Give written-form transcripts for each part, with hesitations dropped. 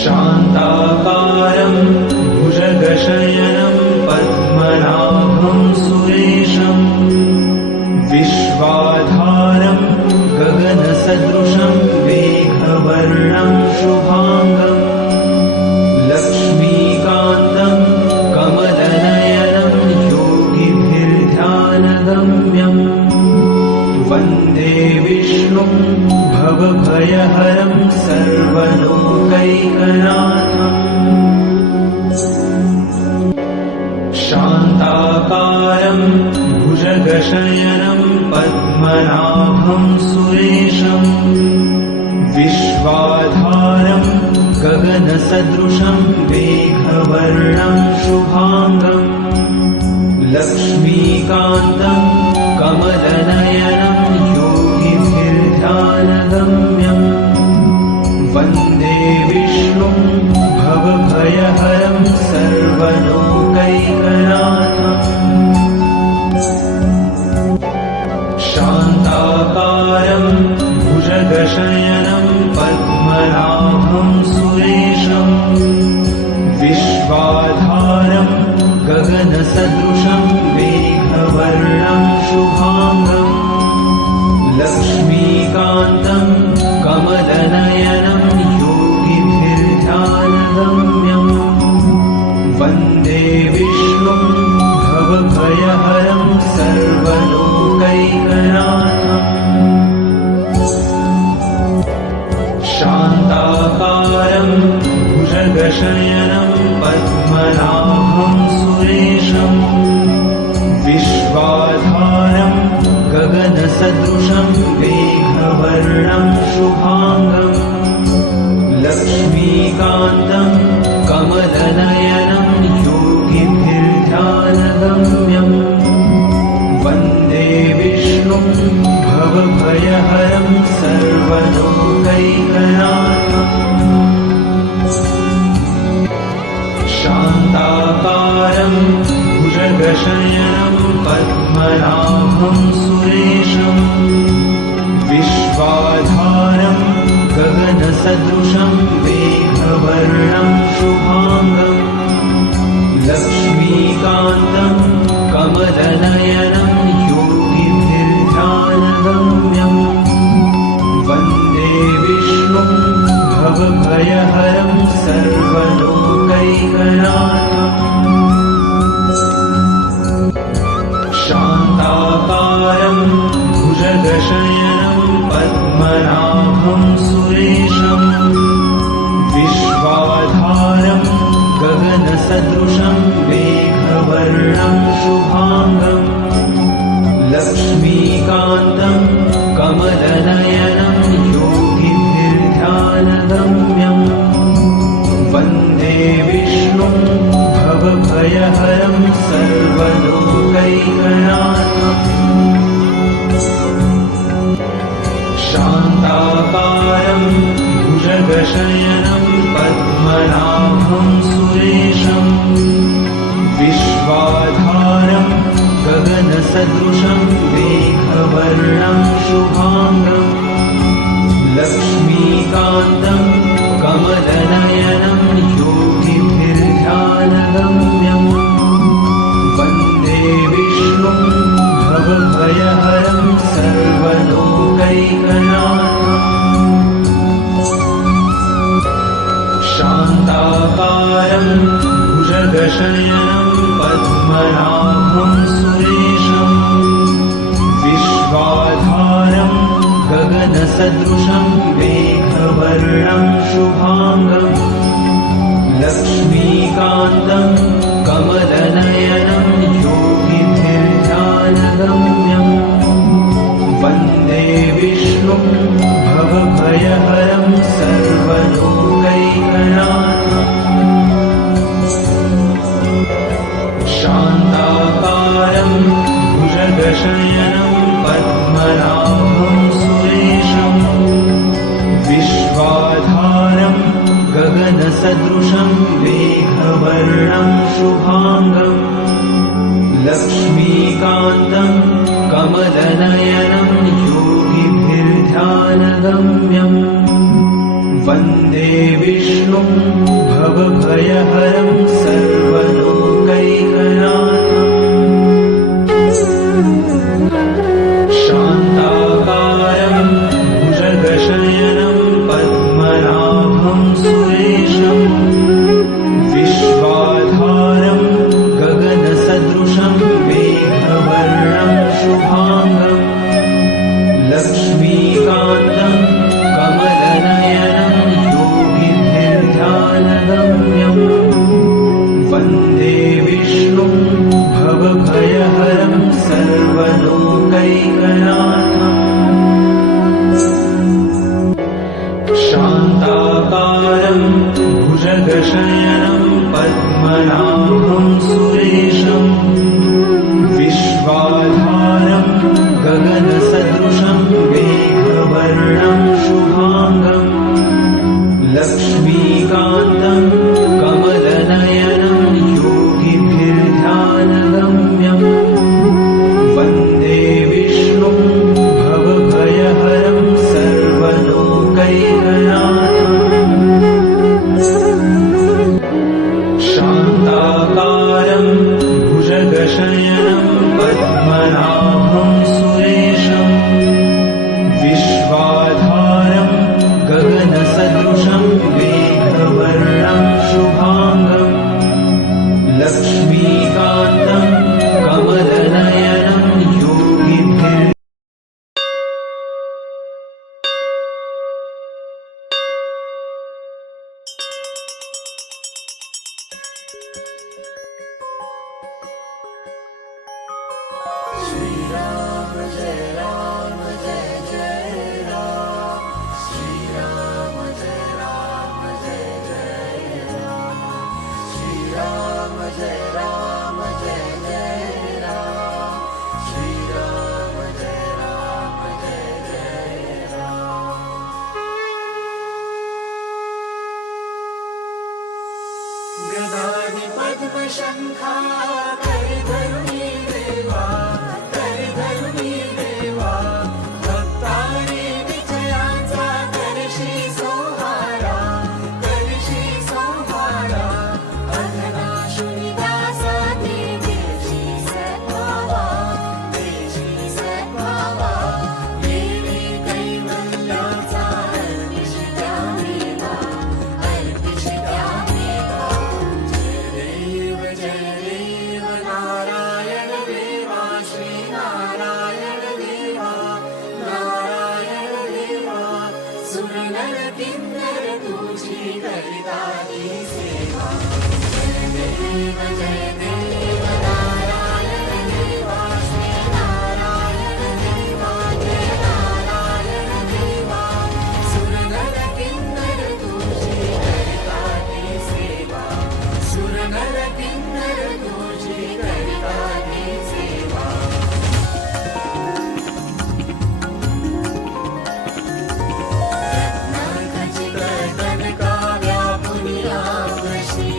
शान्ताकारं भुजगशयनं पद्मनाभं सुरेशं विश्वाधारं गगनसदृशं मेघवर्णं शुभाङ्गं लक्ष्मीकान्तं कमलनयनं योगिभिर्ध्यानगम्यं वन्दे विष्णुं भवभयहरं सर्वलोकैकनाथम् शान्ताकारं भुजगशयनं पद्मनाभं सुरेशं विश्वाधारं गगनसदृशं मेघवर्णं शुभाङ्गं लक्ष्मीकान्तं कमलनयनं योगिभिर्ध्यानगम्यं वन्दे विष्णुं भवभयहरं सर्वलोकैकनाथम् शान्ताकारं भुजगशयनं पद्मनाभं सुरेशं विश्वाधारं गगनसदृशं मेघवर्णं शुभाङ्गं लक्ष्मीकान्तं कमलनयनं योगिभिर्ध्यानगम्यं वन्दे विष्णुं भवभयहरं सर्वलोकैकनाथम् शान्ताकारं भुजगशयनं पद्मनाभं सुरेशं विश्वाधारं गगनसदृशं मेघवर्णं शुभाङ्गं लक्ष्मीकान्तं कमलनयनं योगिभिर्ध्यानगम्यं वन्दे विष्णुं भवभयहरं सर्वलोकैकनाथम् शान्ताकारं भुजगशयनं पद्मनाभं सुरेशं विश्वाधारं गगनसदृशं मेघवर्णं शुभाङ्गं लक्ष्मीकान्तं कमलनयनं योगिभिर्ध्यानगम्यं वन्दे विष्णुं भवभयहरं सर्वलोकैकनाथम् शान्ताकारं भुजगशयनं पद्मनाभं सुरेशं विश्वाधारं गगनसदृशं मेघवर्णं शुभाङ्गं लक्ष्मीकान्तं कमलनयनं योगिभिर्ध्यानगम्यं वन्दे विष्णुं भवभयहरं सर्वलोकैकनाथम् शान्ताकारं भुजगशयनं पद्मनाभं सुरेशं विश्वाधारं गगनसदृशं मेघवर्णं शुभाङ्गं लक्ष्मीकान्तं कमलनयनं योगिभिर्ध्यानगम्यं वन्दे विष्णुं भवभयहरं सर्वलोकैकनाथम् शान्ताकारं भुजगशयनं पद्मनाभं सुरेशं विश्वाधारं गगनसदृशं मेघवर्णं शुभाङ्गं लक्ष्मीकान्तं कमलनयनं योगिभिर्ध्यानगम्यं वन्दे विष्णुं भवभयहरं सर्वलोकैकनाथम् शान्ताकारं भुजगशयनं पद्मनाभं सुरेशं विश्वाधारं गगनसदृशं मेघवर्णं शुभाङ्गं लक्ष्मीकान्तं कमलनयनं योगिभिर्ध्यानगम्यं वन्दे विष्णुं भवभयहरं सर्वलोकैकनाथम् शान्ताकारं भुजगशयनं पद्मनाभं सुरेशम् विश्वाधारं गगनसदृशं मेघवर्णं शुभाङ्गम् लक्ष्मीकान्तं कमलनयनं योगिभिर्ध्यानगम्यम् वन्दे विष्णुं भवभयहरं सर्वलोकैकनाथम् शान्ताकारं भुजगशयनं पद्मनाभं सुरेशम् विश्वाधारं गगनसदृशं मेघवर्णं शुभाङ्गम् लक्ष्मीकान्तं कमलनयनं योगिभिर्ध्यानगम्यम् वन्दे विष्णुं भवभयहरं सर्वलोकैकनाथम् शान्ताकारं भुजगशयनं पद्मनाभं सुरेशम् विश्वाधारं गगनसदृशं मेघवर्णं शुभाङ्गम् लक्ष्मीकान्तं कमलनयनं योगिभिर् श्रीराम जय राम जय जय राम श्रीराम जय राम जय जय राम श्रीराम जय राम जय जय राम श्रीराम जय राम जय जय राम गदाधि पद्मशङ्खा करिधरुणी देवा करिधरुणी देवा भक्तारी विजयांचा करशी सोहारा अधनाशुनी दासा देशी सद्भावा येणे कैवल्याचा अर्पिष्या मेवा जय देव नारायण देवा श्रीनारायण देवा नारायण देवा सुरनर किन्नर तुझी करिताती सेवा जय देव नारायण देवा श्रीनारायण देवा जय नारायण देवा सुरनर किन्नर तुझी करिताती सेवा सुरनर किन्नर तुझी करिताती सेवा रत्नाखचित कनका व्यापुनिया वशी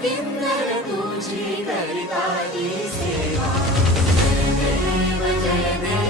किन्नर तुझी करिता ही सेवा जय देव